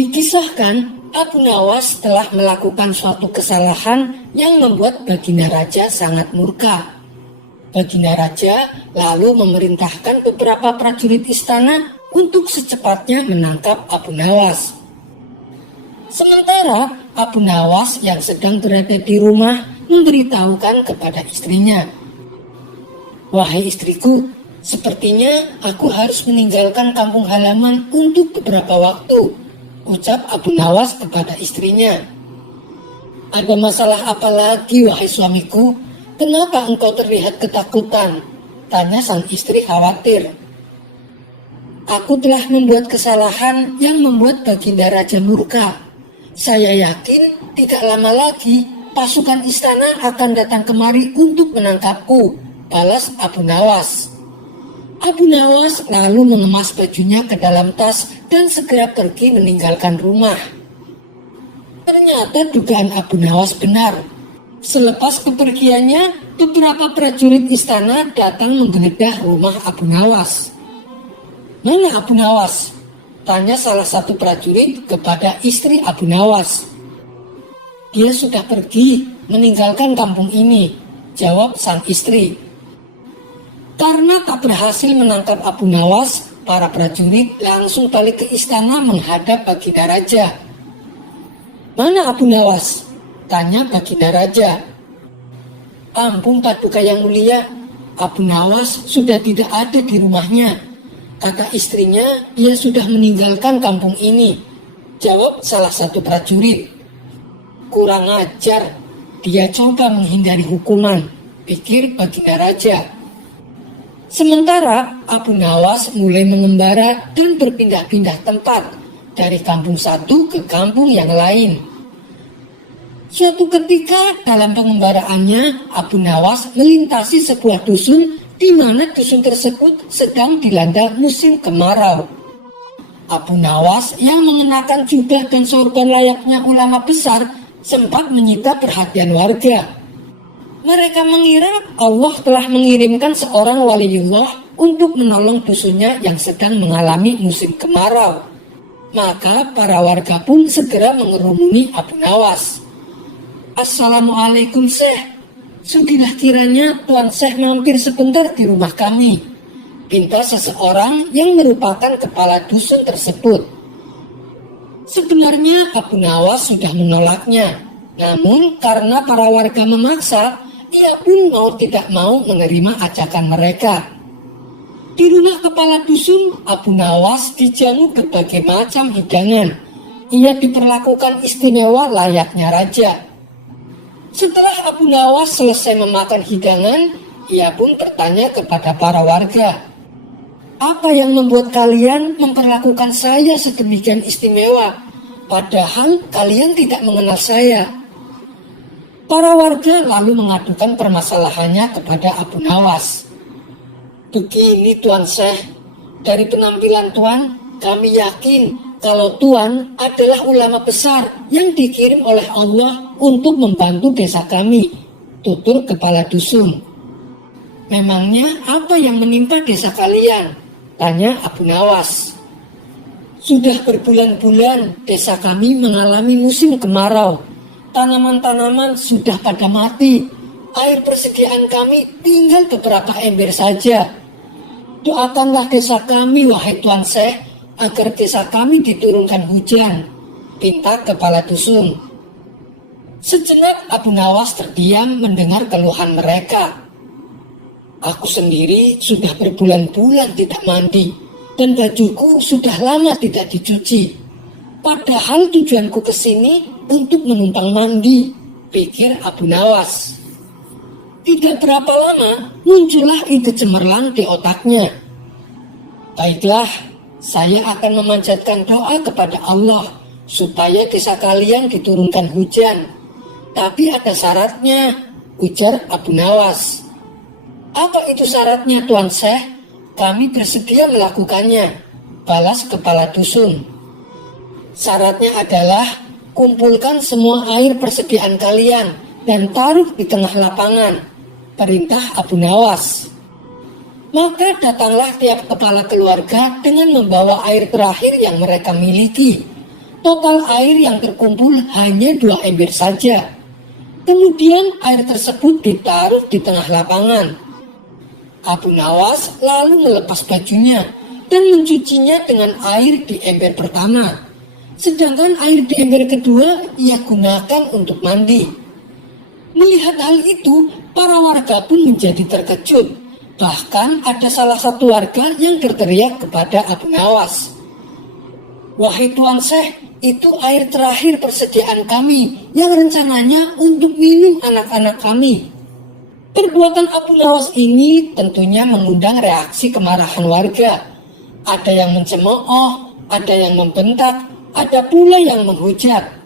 Dikisahkan, Abu Nawas telah melakukan suatu kesalahan yang membuat Baginda Raja sangat murka. Baginda Raja lalu memerintahkan beberapa prajurit istana untuk secepatnya menangkap Abu Nawas. Sementara Abu Nawas yang sedang berada di rumah memberitahukan kepada istrinya, "Wahai istriku, sepertinya aku harus meninggalkan kampung halaman untuk beberapa waktu," ucap Abu Nawas kepada istrinya. "Ada masalah apa lagi, wahai suamiku? Kenapa engkau terlihat ketakutan?" tanya sang istri khawatir. "Aku telah membuat kesalahan yang membuat Baginda Raja murka. Saya yakin tidak lama lagi pasukan istana akan datang kemari untuk menangkapku," balas Abu Nawas. Abu Nawas lalu mengemas bajunya ke dalam tas dan segera pergi meninggalkan rumah. Ternyata dugaan Abu Nawas benar. Selepas kepergiannya, beberapa prajurit istana datang menggeledah rumah Abu Nawas. "Mana Abu Nawas?" tanya salah satu prajurit kepada istri Abu Nawas. "Dia sudah pergi meninggalkan kampung ini," jawab sang istri. Karena tak berhasil menangkap Abu Nawas, para prajurit langsung balik ke istana menghadap Baginda Raja. "Mana Abu Nawas?" tanya Baginda Raja. "Ampun Paduka yang mulia, Abu Nawas sudah tidak ada di rumahnya. Kata istrinya, dia sudah meninggalkan kampung ini," jawab salah satu prajurit. "Kurang ajar, dia coba menghindari hukuman," pikir Baginda Raja. Sementara Abu Nawas mulai mengembara dan berpindah-pindah tempat dari kampung satu ke kampung yang lain. Suatu ketika dalam pengembaraannya, Abu Nawas melintasi sebuah dusun di mana dusun tersebut sedang dilanda musim kemarau. Abu Nawas yang mengenakan jubah dan sorban layaknya ulama besar sempat menyita perhatian warga. Mereka mengira Allah telah mengirimkan seorang waliullah untuk menolong dusunnya yang sedang mengalami musim kemarau. Maka para warga pun segera mengerumuni Abu Nawas. "Assalamualaikum Syekh, sudilah kiranya Tuan Syekh mampir sebentar di rumah kami," pinta seseorang yang merupakan kepala dusun tersebut. Sebenarnya Abu Nawas sudah menolaknya, namun karena para warga memaksa, ia pun mau tidak mau menerima ajakan mereka. Di rumah kepala dusun, Abu Nawas dijamu berbagai macam hidangan. Ia diperlakukan istimewa layaknya raja. Setelah Abu Nawas selesai memakan hidangan, ia pun bertanya kepada para warga, "Apa yang membuat kalian memperlakukan saya sedemikian istimewa, padahal kalian tidak mengenal saya?" Para warga lalu mengadukan permasalahannya kepada Abu Nawas. "Begini Tuan Syekh, dari penampilan Tuan, kami yakin kalau Tuan adalah ulama besar yang dikirim oleh Allah untuk membantu desa kami," tutur kepala dusun. "Memangnya apa yang menimpa desa kalian?" tanya Abu Nawas. "Sudah berbulan-bulan desa kami mengalami musim kemarau. Tanaman-tanaman sudah pada mati. Air persediaan kami tinggal beberapa ember saja. Doakanlah desa kami, wahai Tuan Syekh, agar desa kami diturunkan hujan," pinta kepala dusun. Sejenak Abu Nawas terdiam mendengar keluhan mereka. "Aku sendiri sudah berbulan-bulan tidak mandi, dan bajuku sudah lama tidak dicuci. Padahal tujuanku ke sini untuk menumpang mandi," pikir Abu Nawas. Tidak berapa lama muncullah ide cemerlang di otaknya. "Baiklah, saya akan memanjatkan doa kepada Allah supaya desa kalian diturunkan hujan. Tapi ada syaratnya," ujar Abu Nawas. "Apa itu syaratnya Tuan Syekh? Kami bersedia melakukannya," balas kepala dusun. "Syaratnya adalah kumpulkan semua air persediaan kalian dan taruh di tengah lapangan," perintah Abu Nawas. Maka datanglah tiap kepala keluarga dengan membawa air terakhir yang mereka miliki. Total air yang terkumpul hanya 2 ember saja. Kemudian air tersebut ditaruh di tengah lapangan. Abu Nawas lalu melepas bajunya dan mencucinya dengan air di ember pertama. Sedangkan air di ember kedua ia gunakan untuk mandi. Melihat hal itu, para warga pun menjadi terkejut. Bahkan ada salah satu warga yang berteriak kepada Abu Nawas, "Wahai Tuan Syekh, itu air terakhir persediaan kami yang rencananya untuk minum anak-anak kami." Perbuatan Abu Nawas ini tentunya mengundang reaksi kemarahan warga. Ada yang mencemooh, ada yang membentak, ada pula yang menghujat.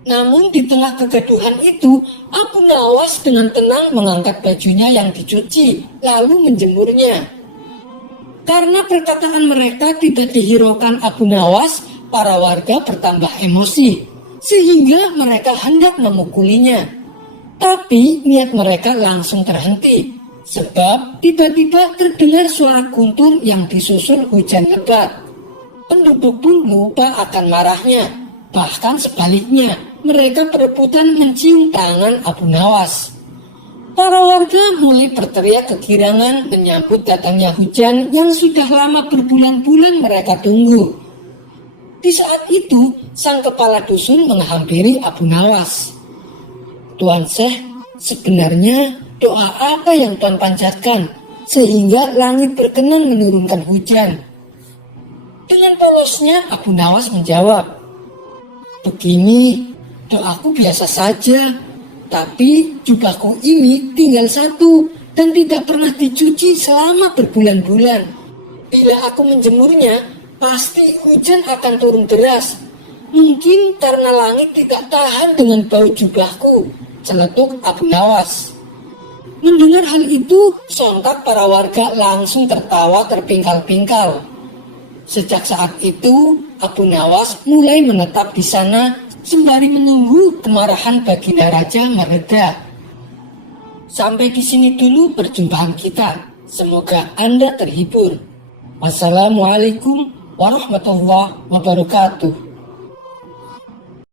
Namun di tengah kegaduhan itu, Abu Nawas dengan tenang mengangkat bajunya yang dicuci, lalu menjemurnya. Karena perkataan mereka tidak dihiraukan Abu Nawas, para warga bertambah emosi, sehingga mereka hendak memukulinya. Tapi niat mereka langsung terhenti, sebab tiba-tiba terdengar suara guntur yang disusul hujan lebat. Penduduk pun lupa akan marahnya, bahkan sebaliknya, mereka berebutan mencium tangan Abu Nawas. Para warga mulai berteriak kegirangan menyambut datangnya hujan yang sudah lama berbulan-bulan mereka tunggu. Di saat itu, sang kepala dusun menghampiri Abu Nawas. "Tuan Syekh, sebenarnya doa apa yang Tuan panjatkan sehingga langit berkenan menurunkan hujan?" Dengan polosnya Abu Nawas menjawab, "Begini, doaku biasa saja, tapi jubahku ini tinggal satu dan tidak pernah dicuci selama berbulan-bulan. Bila aku menjemurnya, pasti hujan akan turun deras. Mungkin karena langit tidak tahan dengan bau jubahku," celetuk Abu Nawas. Mendengar hal itu, sontak para warga langsung tertawa terpingkal-pingkal. Sejak saat itu, Abu Nawas mulai menetap di sana sembari menunggu kemarahan Baginda Raja mereda. Sampai di sini dulu perjumpaan kita. Semoga Anda terhibur. Wassalamualaikum warahmatullahi wabarakatuh.